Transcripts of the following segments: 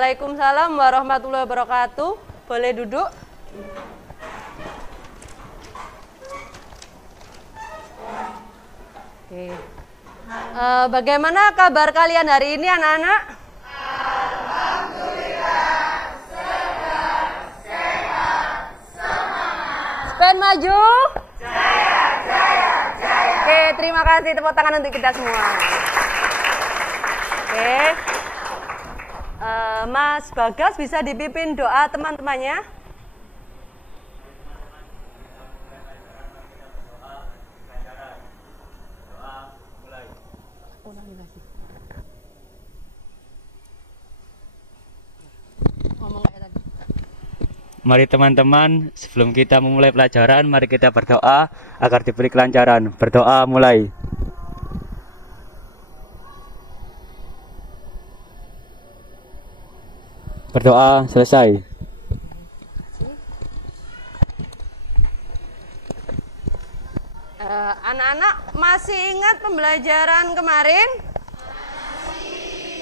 Waalaikumsalam warahmatullahi wabarakatuh. Boleh duduk? Oke. Bagaimana kabar kalian hari ini, anak-anak? Alhamdulillah, segar, sehat, semangat. Pen maju. Jaya, jaya, jaya. Oke, terima kasih. Tepuk tangan untuk kita semua. Oke. Mas Bagas bisa dipimpin doa teman-temannya? Ngomong kayak tadi. Mari teman-teman, sebelum kita memulai pelajaran, mari kita berdoa agar diberi kelancaran. Berdoa mulai. Berdoa selesai. Anak-anak masih ingat pembelajaran kemarin?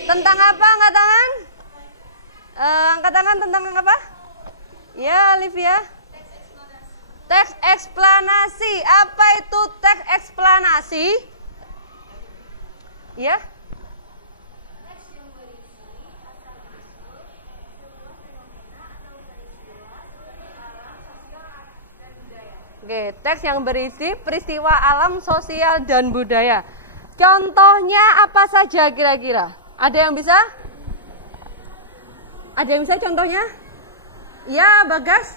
Tentang apa? Angkat tangan. Angkat tangan tentang apa? Ya, Olivia. Teks eksplanasi. Apa itu teks eksplanasi? Ya. Oke, teks yang berisi peristiwa alam, sosial, dan budaya. Contohnya apa saja kira-kira? Ada yang bisa? Ada yang bisa contohnya? Ya, Bagas.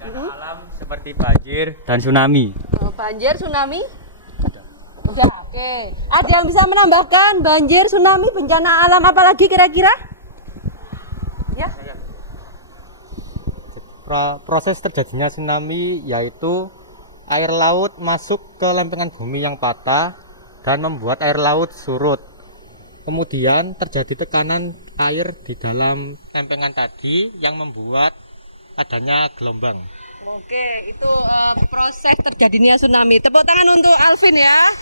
Bencana alam seperti banjir dan tsunami. Banjir, tsunami? Udah, oke. Ada yang bisa menambahkan banjir, tsunami, bencana alam apalagi kira-kira? Ya. Proses terjadinya tsunami yaitu air laut masuk ke lempengan bumi yang patah dan membuat air laut surut. Kemudian terjadi tekanan air di dalam lempengan tadi yang membuat adanya gelombang. Oke, itu proses terjadinya tsunami. Tepuk tangan untuk Alvin ya.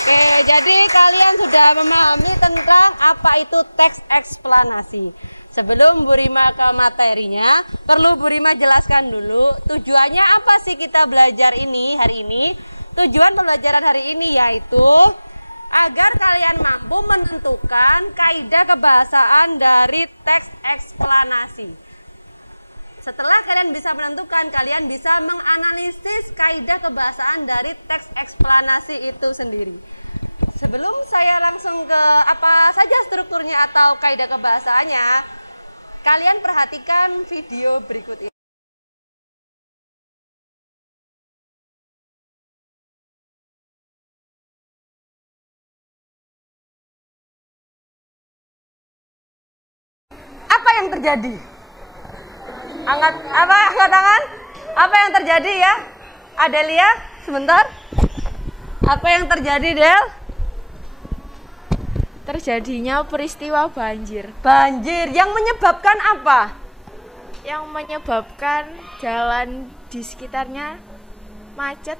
Oke, jadi kalian sudah memahami tentang apa itu teks eksplanasi. Sebelum Bu Rima ke materinya, perlu Bu Rima jelaskan dulu tujuannya apa sih kita belajar ini hari ini. Tujuan pembelajaran hari ini yaitu agar kalian mampu menentukan kaidah kebahasaan dari teks eksplanasi. Setelah kalian bisa menentukan, kalian bisa menganalisis kaidah kebahasaan dari teks eksplanasi itu sendiri. Sebelum saya langsung ke apa saja strukturnya atau kaidah kebahasaannya, kalian perhatikan video berikut ini. Apa yang terjadi? Angkat tangan. Apa yang terjadi ya? Adelia, sebentar. Apa yang terjadi, Del? Terjadinya peristiwa banjir. Banjir yang menyebabkan apa? Yang menyebabkan jalan di sekitarnya macet.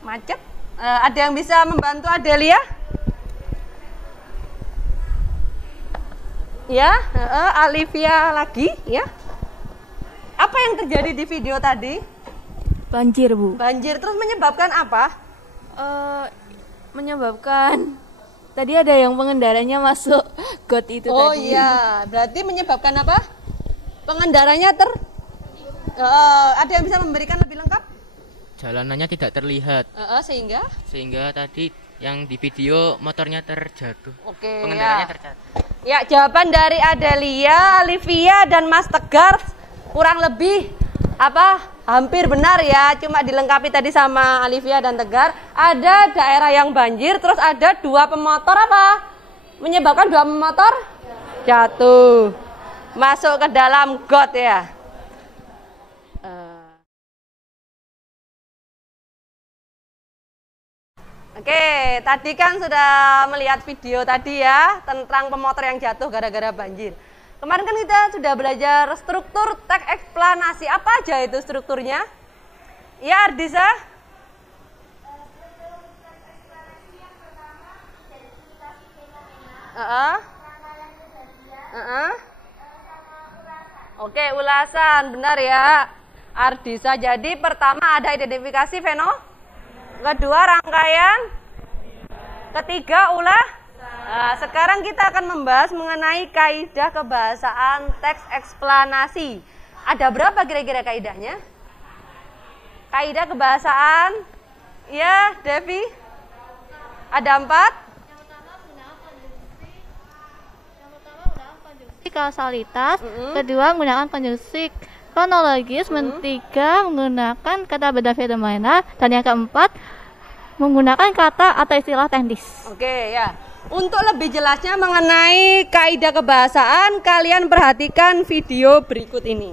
Macet? Ada yang bisa membantu Adelia? Ya, Olivia lagi ya. Apa yang terjadi di video tadi? Banjir, Bu. Banjir terus menyebabkan apa? Menyebabkan tadi ada yang pengendaranya masuk got itu tadi. Oh iya, berarti menyebabkan apa? Pengendaranya ada yang bisa memberikan lebih lengkap? Jalanannya tidak terlihat. Sehingga tadi yang di video motornya terjatuh. Oke. Pengendaranya Ya. terjatuh. Ya, jawaban dari Adelia, Olivia, dan Mas Tegar kurang lebih hampir benar ya, cuma dilengkapi tadi sama Olivia dan Tegar. Ada daerah yang banjir, terus ada dua pemotor menyebabkan dua pemotor jatuh masuk ke dalam got ya. Oke, tadi kan sudah melihat video tadi ya tentang pemotor yang jatuh gara-gara banjir. Kemarin kan kita sudah belajar struktur teks eksplanasi. Apa aja itu strukturnya? Ya, Ardisa? Struktur teks eksplanasi yang pertama, identifikasi fenomena, Heeh. rangkaian kejadian, Oke, ulasan, benar ya Ardisa. Jadi pertama ada identifikasi kedua rangkaian, ketiga Nah, sekarang kita akan membahas mengenai kaidah kebahasaan teks eksplanasi. Ada berapa kira-kira kaidahnya? Kaidah kebahasaan, ya Devi? Ada 4? Kausalitas, kedua menggunakan konjungsi kronologis, ketiga menggunakan kata benda fenomena, dan yang keempat menggunakan kata atau istilah teknis. Oke ya. Untuk lebih jelasnya mengenai kaidah kebahasaan, kalian perhatikan video berikut ini.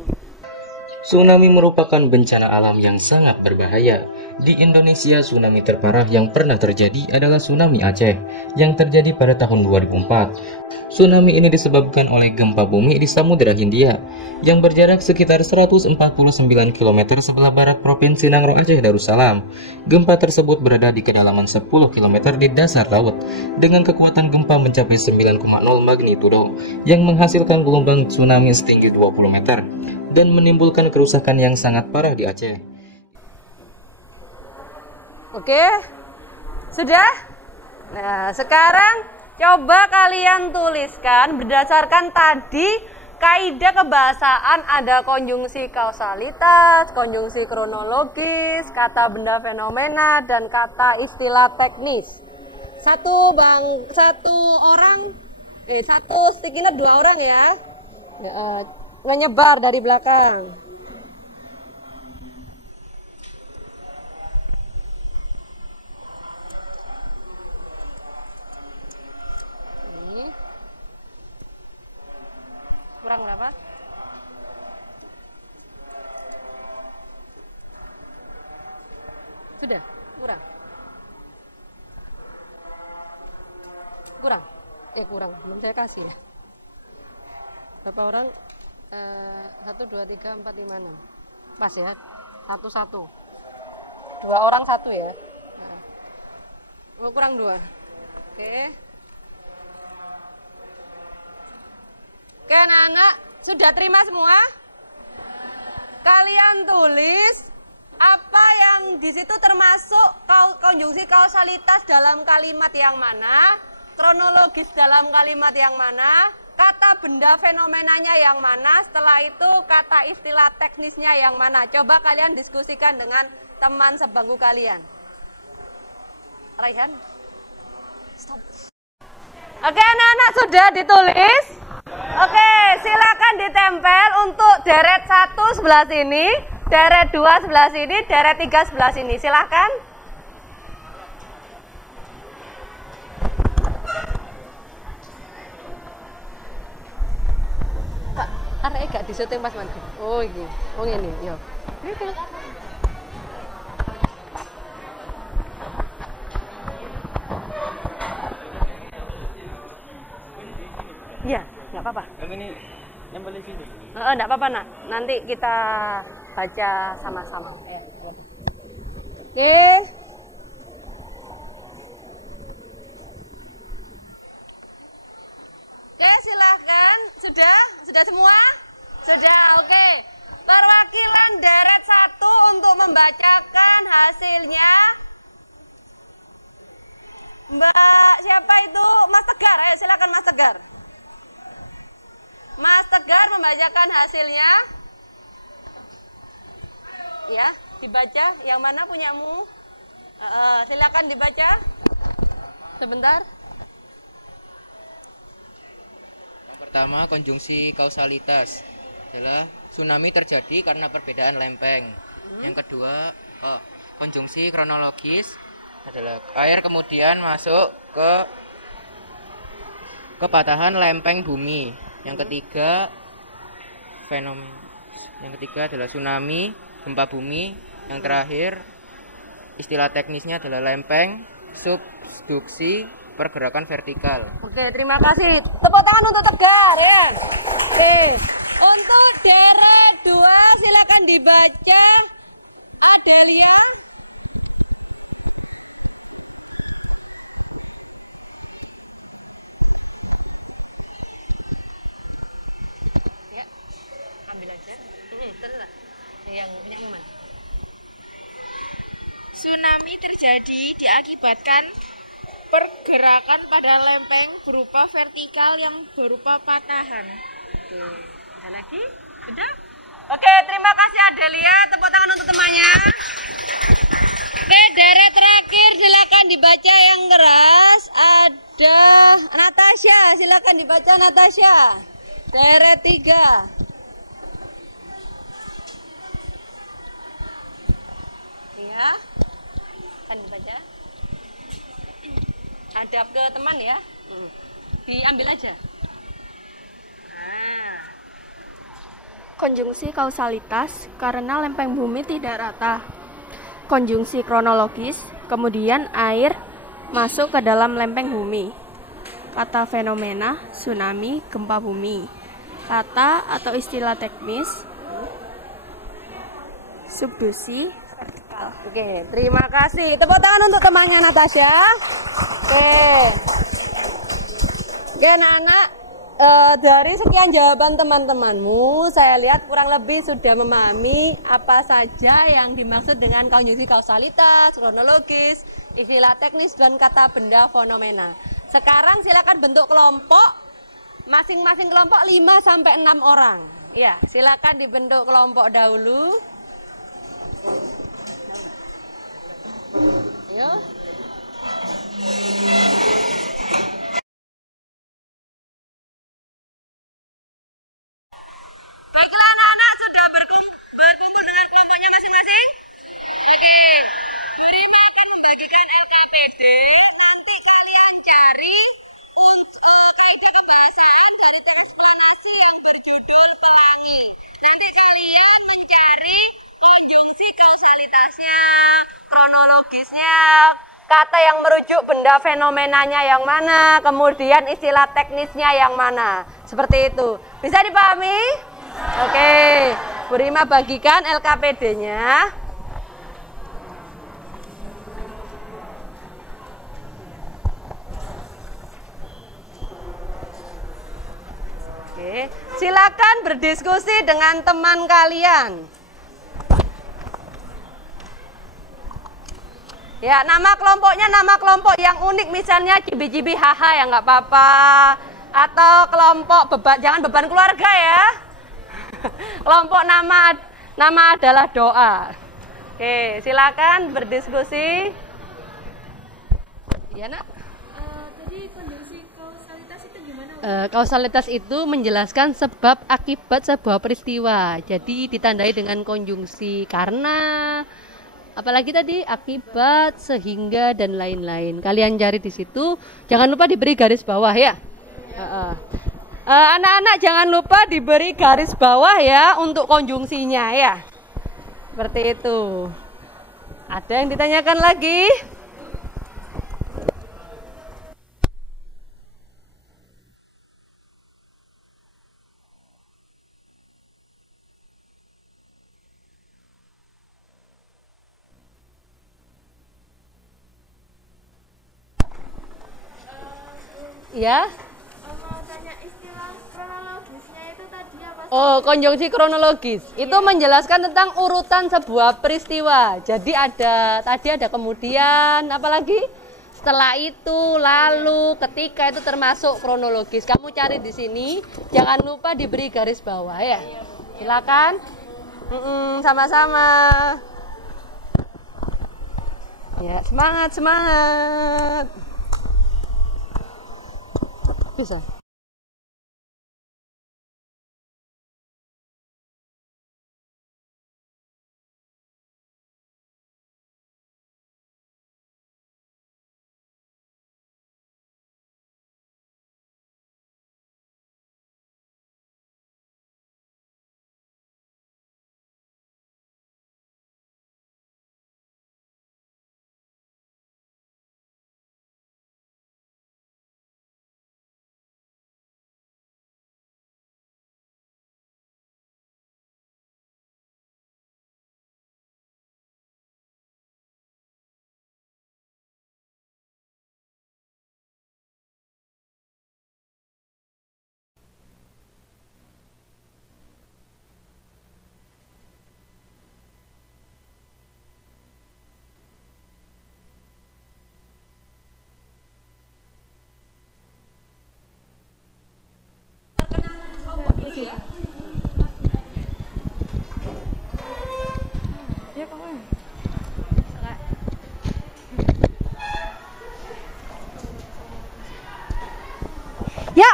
Tsunami merupakan bencana alam yang sangat berbahaya. Di Indonesia, tsunami terparah yang pernah terjadi adalah tsunami Aceh yang terjadi pada tahun 2004. Tsunami ini disebabkan oleh gempa bumi di Samudra Hindia yang berjarak sekitar 149 km sebelah barat Provinsi Nangro Aceh Darussalam. Gempa tersebut berada di kedalaman 10 km di dasar laut dengan kekuatan gempa mencapai 9,0 magnitudo yang menghasilkan gelombang tsunami setinggi 20 meter dan menimbulkan kerusakan yang sangat parah di Aceh. Oke, sudah? Nah, sekarang coba kalian tuliskan berdasarkan tadi kaidah kebahasaan, ada konjungsi kausalitas, konjungsi kronologis, kata benda fenomena, dan kata istilah teknis. Satu sticky note 2 orang ya, ngenyebar dari belakang. Kurang berapa? Sudah? Kurang? Kurang? Kurang, belum saya kasih ya. Berapa orang? 1, 2, 3, 4, 5, 6. Pas ya? 1. 2 orang 1 ya. Kurang 2. Oke. Oke anak-anak, sudah terima semua? Kalian tulis apa yang di situ termasuk konjungsi kausalitas dalam kalimat yang mana, kronologis dalam kalimat yang mana, kata benda fenomenanya yang mana, setelah itu kata istilah teknisnya yang mana. Coba kalian diskusikan dengan teman sebangku kalian. Raihan? Stop. Oke anak-anak, sudah ditulis? Oke, silakan ditempel untuk deret 1 sebelah sini, deret 2 sebelah sini, deret 3 sebelah sini. Silakan. Pak, arek gak disyuting pas mandi. Oh ini. Oh ini, yo. Iya. Nggak apa-apa. Ini nempel di sini. Nggak apa-apa nak. Nanti kita baca sama-sama ya. Oke. Oke, silahkan. Sudah semua? Sudah. Oke. Perwakilan deret 1 untuk membacakan hasilnya. Mbak siapa itu? Mas Tegar. Ayo silakan Mas Tegar. Mas Tegar membacakan hasilnya. Ya, dibaca. Yang mana punyamu? Silakan dibaca. Sebentar. Yang pertama, konjungsi kausalitas adalah tsunami terjadi karena perbedaan lempeng. Yang kedua, konjungsi kronologis adalah air kemudian masuk ke kepatahan lempeng bumi. Yang ketiga, adalah tsunami, gempa bumi. Yang terakhir, istilah teknisnya adalah lempeng, subduksi, pergerakan vertikal. Oke, terima kasih. Tepuk tangan untuk Tegar ya. Oke, untuk deret 2 silakan dibaca. Adelia. Terus lah. Yang mana? Tsunami terjadi diakibatkan pergerakan pada lempeng berupa vertikal yang berupa patahan. Oke, ada lagi? Udah? Oke, terima kasih Adelia. Tepuk tangan untuk temannya. Oke, deret terakhir silakan dibaca yang keras. Ada Natasha, silakan dibaca Natasha. Deret 3. Ya, akan dibaca. Hadap ke teman ya. Diambil aja. Nah. Konjungsi kausalitas karena lempeng bumi tidak rata. Konjungsi kronologis, kemudian air masuk ke dalam lempeng bumi. Kata fenomena, tsunami, gempa bumi. Kata atau istilah teknis, subduksi vertikal. Oke, terima kasih. Tepuk tangan untuk temannya Natasha. Oke anak-anak, dari sekian jawaban teman-temanmu, saya lihat kurang lebih sudah memahami apa saja yang dimaksud dengan konjungsi kausalitas, kronologis, istilah teknis, dan kata benda fenomena. Sekarang silakan bentuk kelompok, masing-masing kelompok 5-6 orang. Ya, silakan dibentuk kelompok dahulu. Ayo. Baiklah anak-anak, sudah berkumpul dengan kelompoknya masing-masing? Oke, Bu Rima akan membagikan LKPD. Nanti kalian cari kaidah kebahasaan dari teks eksplanasi yang berjudul Pelangi. Nanti kalian mencari konjungsi kausalitasnya, kronologisnya, kata yang merujuk benda fenomenanya yang mana, kemudian istilah teknisnya yang mana. Seperti itu. Bisa dipahami? Oke, Bu Rima bagikan LKPD-nya. Oke, silakan berdiskusi dengan teman kalian. Ya, nama kelompoknya nama kelompok yang unik, misalnya cibi-cibi haha ya nggak apa-apa. Atau kelompok jangan beban keluarga ya. Kelompok nama adalah doa. Oke, silakan berdiskusi. Ya nak. Tadi konjungsi kausalitas itu gimana? Kausalitas itu menjelaskan sebab akibat sebuah peristiwa. Jadi ditandai dengan konjungsi karena, apalagi tadi akibat, sehingga dan lain-lain. Kalian cari di situ. Jangan lupa diberi garis bawah ya. Anak-anak jangan lupa diberi garis bawah ya untuk konjungsinya ya. Seperti itu. Ada yang ditanyakan lagi? Ya. Mau tanya istilah kronologisnya itu tadi apa? Oh, konjungsi kronologis. Itu menjelaskan tentang urutan sebuah peristiwa. Jadi tadi ada kemudian, apalagi setelah itu, lalu, ketika, itu termasuk kronologis. Kamu cari di sini, jangan lupa diberi garis bawah ya. Silakan. Sama-sama. Ya, semangat. Bisa.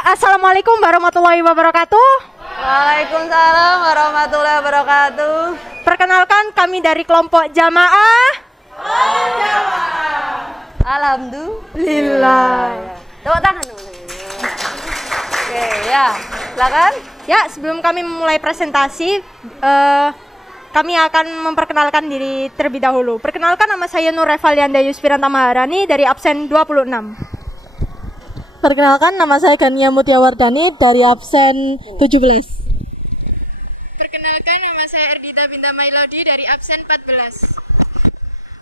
Assalamualaikum warahmatullahi wabarakatuh. Waalaikumsalam warahmatullahi wabarakatuh. Perkenalkan, kami dari kelompok jamaah. Alhamdulillah. Tepuk tangan dulu. Oke, ya. Silakan. Ya, sebelum kami memulai presentasi, kami akan memperkenalkan diri terlebih dahulu. Perkenalkan, nama saya Nur Revalianda Yusfiranta Maharani dari absen 26. Perkenalkan, nama saya Gania Mutiawardani dari absen 17. Perkenalkan, nama saya Erdita Binta Mailodi dari absen 14.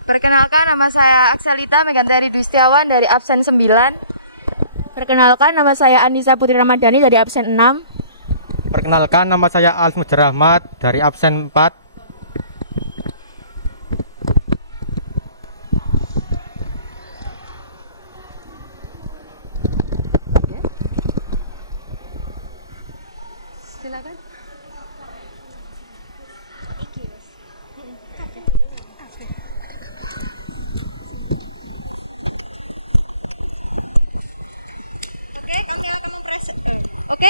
Perkenalkan, nama saya Aksalita Megantari Duistiawan dari absen 9. Perkenalkan, nama saya Anissa Putri Ramadhani dari absen 6. Perkenalkan, nama saya Alf Mujar Ahmad dari absen 4. Silakan.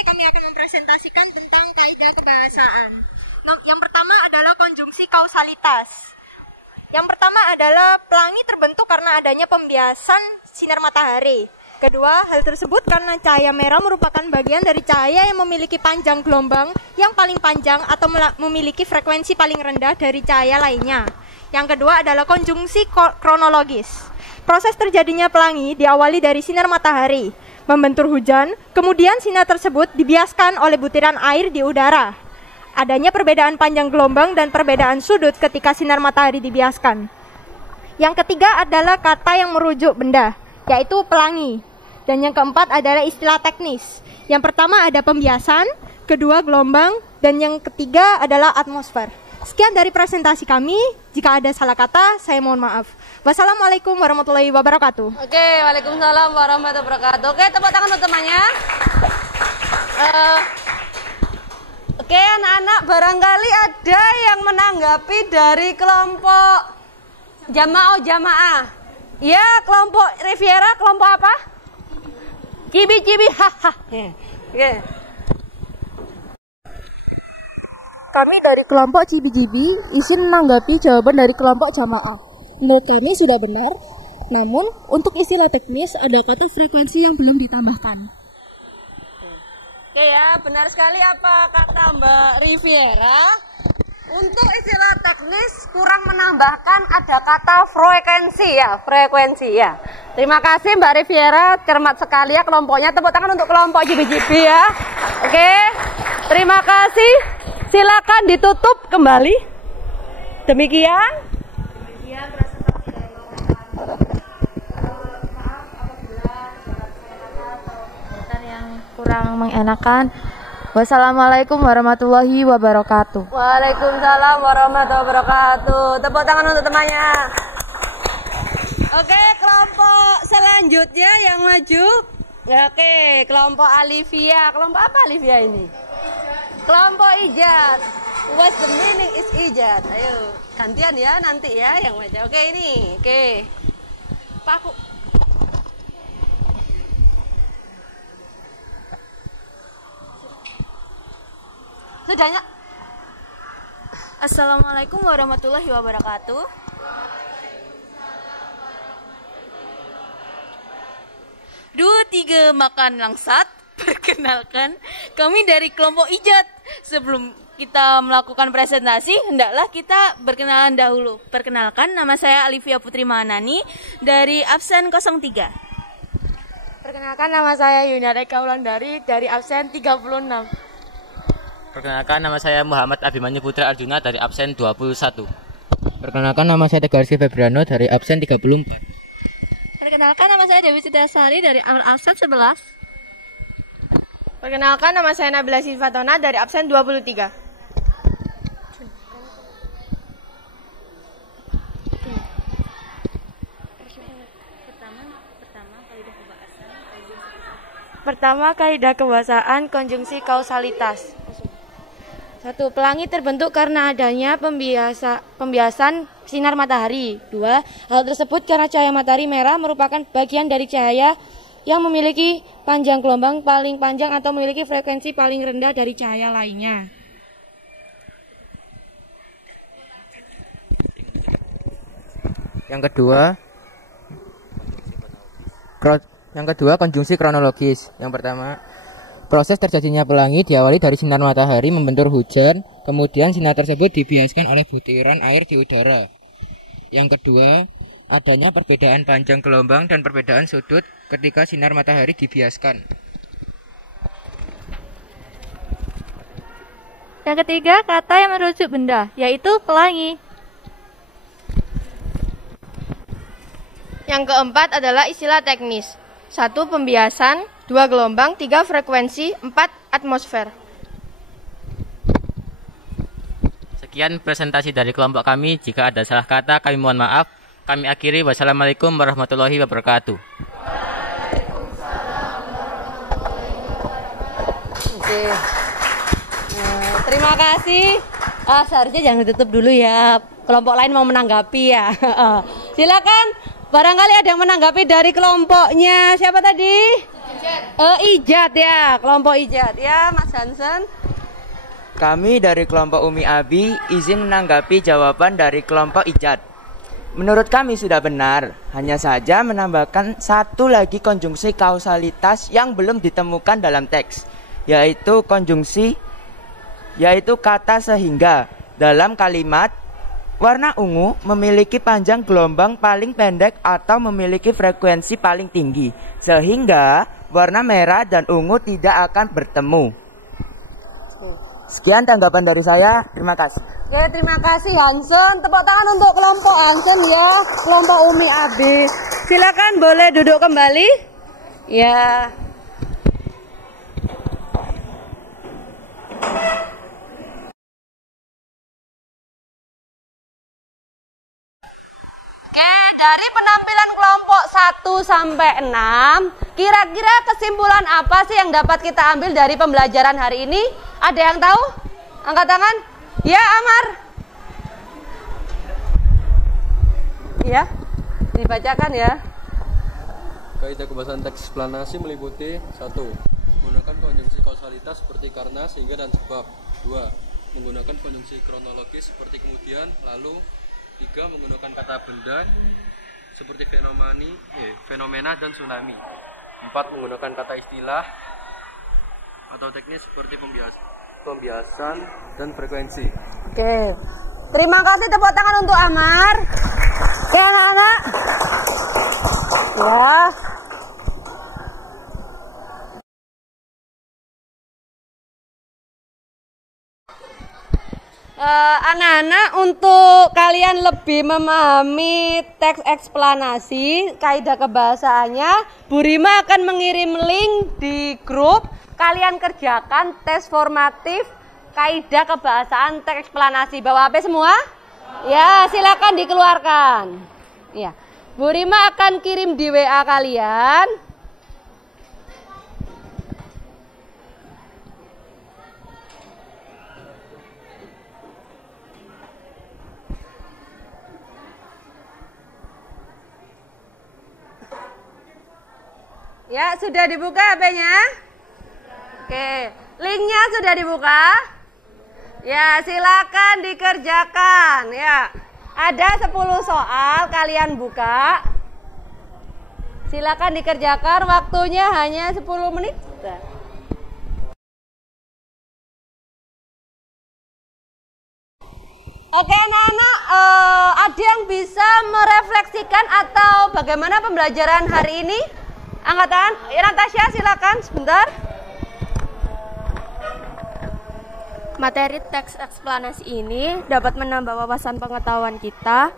Kami akan mempresentasikan tentang kaidah kebahasaan. Yang pertama adalah konjungsi kausalitas. Yang pertama adalah pelangi terbentuk karena adanya pembiasan sinar matahari. Kedua, hal tersebut karena cahaya merah merupakan bagian dari cahaya yang memiliki panjang gelombang yang paling panjang atau memiliki frekuensi paling rendah dari cahaya lainnya. Yang kedua adalah konjungsi kronologis. Proses terjadinya pelangi diawali dari sinar matahari membentur hujan, kemudian sinar tersebut dibiaskan oleh butiran air di udara. Adanya perbedaan panjang gelombang dan perbedaan sudut ketika sinar matahari dibiaskan. Yang ketiga adalah kata yang merujuk benda, yaitu pelangi. Dan yang keempat adalah istilah teknis. Yang pertama ada pembiasan, kedua gelombang, dan yang ketiga adalah atmosfer. Sekian dari presentasi kami. Jika ada salah kata, saya mohon maaf. Wassalamualaikum warahmatullahi wabarakatuh. Oke, waalaikumsalam warahmatullahi wabarakatuh. Oke, tepuk tangan untuk temannya. Oke, anak-anak, barangkali ada yang menanggapi dari kelompok jamaah. Ya, kelompok Riviera, kelompok apa? Cibi-cibi, haha. Oke. Kami dari kelompok Cibi-cibi izin menanggapi jawaban dari kelompok jamaah. Menurut kami sudah benar, namun untuk istilah teknis ada kata frekuensi yang belum ditambahkan. Oke ya, benar sekali apa kata Mbak Riviera. Untuk istilah teknis kurang menambahkan ada kata frekuensi ya. Terima kasih Mbak Riviera, cermat sekali ya kelompoknya. Tepuk tangan untuk kelompok Cibi-cibi ya. Oke, terima kasih. Silakan ditutup kembali. Demikian. Kurang mengenakan. Wassalamualaikum warahmatullahi wabarakatuh. Waalaikumsalam warahmatullahi wabarakatuh. Tepuk tangan untuk temannya. Oke, kelompok selanjutnya yang maju. Oke, kelompok Alivia. Kelompok apa Alivia ini? Kelompok ijaz. What's the meaning is ijaz? Ayo, gantian ya nanti ya yang maju. Oke, ini. Oke. Pak Sudahnya. Assalamualaikum warahmatullahi wabarakatuh. Dua tiga makan langsat. Perkenalkan, kami dari kelompok ijat. Sebelum kita melakukan presentasi, hendaklah kita berkenalan dahulu. Perkenalkan, nama saya Alivia Putri Mahanani dari absen 03. Perkenalkan, nama saya Yunareka Wulandari dari absen 36. Perkenalkan, nama saya Muhammad Abimanyu Putra Arjuna dari absen 21. Perkenalkan, nama saya Tegar Rizky Febriano dari absen 34. Perkenalkan, nama saya Dewi Citrasari dari absen 11. Perkenalkan, nama saya Nabila Sifatona dari absen 23. Pertama, kaidah kebahasaan konjungsi kausalitas. 1. Pelangi terbentuk karena adanya pembiasan sinar matahari. 2. Hal tersebut karena cahaya matahari merah merupakan bagian dari cahaya yang memiliki panjang gelombang paling panjang atau memiliki frekuensi paling rendah dari cahaya lainnya. Yang kedua, konjungsi kronologis. Yang pertama, proses terjadinya pelangi diawali dari sinar matahari membentur hujan, kemudian sinar tersebut dibiaskan oleh butiran air di udara. Yang kedua, adanya perbedaan panjang gelombang dan perbedaan sudut ketika sinar matahari dibiaskan. Yang ketiga, kata yang merujuk benda, yaitu pelangi. Yang keempat adalah istilah teknis. 1. Pembiasan, 2. Gelombang, 3. Frekuensi, 4. Atmosfer. Sekian presentasi dari kelompok kami. Jika ada salah kata, kami mohon maaf. Kami akhiri. Wassalamualaikum warahmatullahi wabarakatuh. Oke. Terima kasih. Seharusnya jangan ditutup dulu ya. Kelompok lain mau menanggapi ya. Silakan. Barangkali ada yang menanggapi dari kelompoknya. Siapa tadi? Ijat ya, kelompok Ijat ya, Mas Hansen. Kami dari kelompok Umi Abi izin menanggapi jawaban dari kelompok Ijat. Menurut kami sudah benar, hanya saja menambahkan satu lagi konjungsi kausalitas yang belum ditemukan dalam teks, yaitu kata sehingga. Dalam kalimat, warna ungu memiliki panjang gelombang paling pendek atau memiliki frekuensi paling tinggi, sehingga warna merah dan ungu tidak akan bertemu. Sekian tanggapan dari saya, terima kasih. Oke, terima kasih Hansen. Tepuk tangan untuk kelompok Hansen ya, kelompok Umi Abi. Silakan boleh duduk kembali. Ya. Oke, dari penampilan kelompok 1 sampai 6, kira-kira kesimpulan apa sih yang dapat kita ambil dari pembelajaran hari ini? Ada yang tahu? Angkat tangan. Ya, Amar. Ya, dibacakan ya. Kaidah kebahasaan teks eksplanasi meliputi 1. Menggunakan konjungsi kausalitas seperti karena, sehingga, dan sebab. 2. Menggunakan konjungsi kronologis seperti kemudian, lalu. 3. Menggunakan kata benda seperti fenomena dan tsunami. 4. Menggunakan kata istilah atau teknis seperti pembiasan dan frekuensi. Oke, terima kasih, tepuk tangan untuk Amar. Oke anak-anak. Ya. Anak-anak, untuk kalian lebih memahami teks eksplanasi, kaidah kebahasaannya, Bu Rima akan mengirim link di grup. Kalian kerjakan tes formatif kaidah kebahasaan teks eksplanasi. Bawa HP semua? Ya, silakan dikeluarkan. Ya, Bu Rima akan kirim di WA kalian. Ya, sudah dibuka HP-nya? Oke, linknya sudah dibuka? Ya, silakan dikerjakan ya. Ada 10 soal, kalian buka. Silakan dikerjakan, waktunya hanya 10 menit. Oke anak-anak, ada yang bisa merefleksikan atau bagaimana pembelajaran hari ini? Angkatan, Natasha silakan sebentar. Materi teks eksplanasi ini dapat menambah wawasan pengetahuan kita,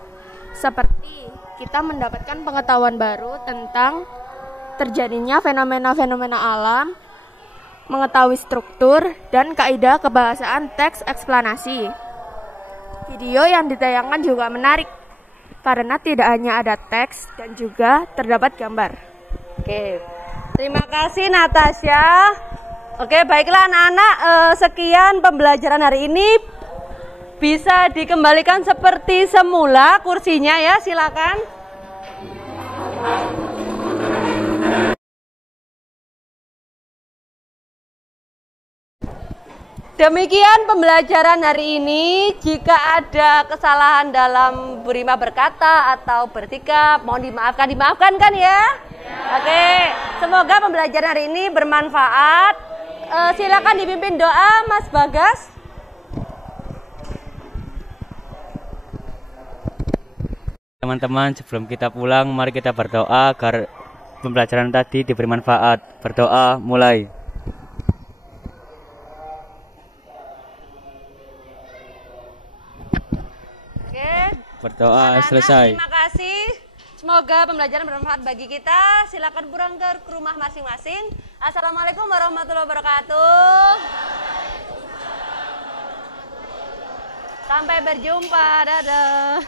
seperti kita mendapatkan pengetahuan baru tentang terjadinya fenomena-fenomena alam, mengetahui struktur dan kaidah kebahasaan teks eksplanasi. Video yang ditayangkan juga menarik, karena tidak hanya ada teks dan juga terdapat gambar. Oke, terima kasih Natasha. Oke, baiklah anak-anak, sekian pembelajaran hari ini. Bisa dikembalikan seperti semula kursinya ya, silakan. Demikian pembelajaran hari ini. Jika ada kesalahan dalam berima berkata atau bersikap, mohon dimaafkan kan ya? Oke, semoga pembelajaran hari ini bermanfaat. Silakan dipimpin doa Mas Bagas. Teman-teman, sebelum kita pulang, mari kita berdoa agar pembelajaran tadi diberi manfaat. Berdoa, mulai. Oke. Berdoa, Anak-anak, selesai. Terima kasih. Semoga pembelajaran bermanfaat bagi kita. Silakan pulang ke rumah masing-masing. Assalamualaikum warahmatullahi wabarakatuh. Sampai berjumpa. Dadah.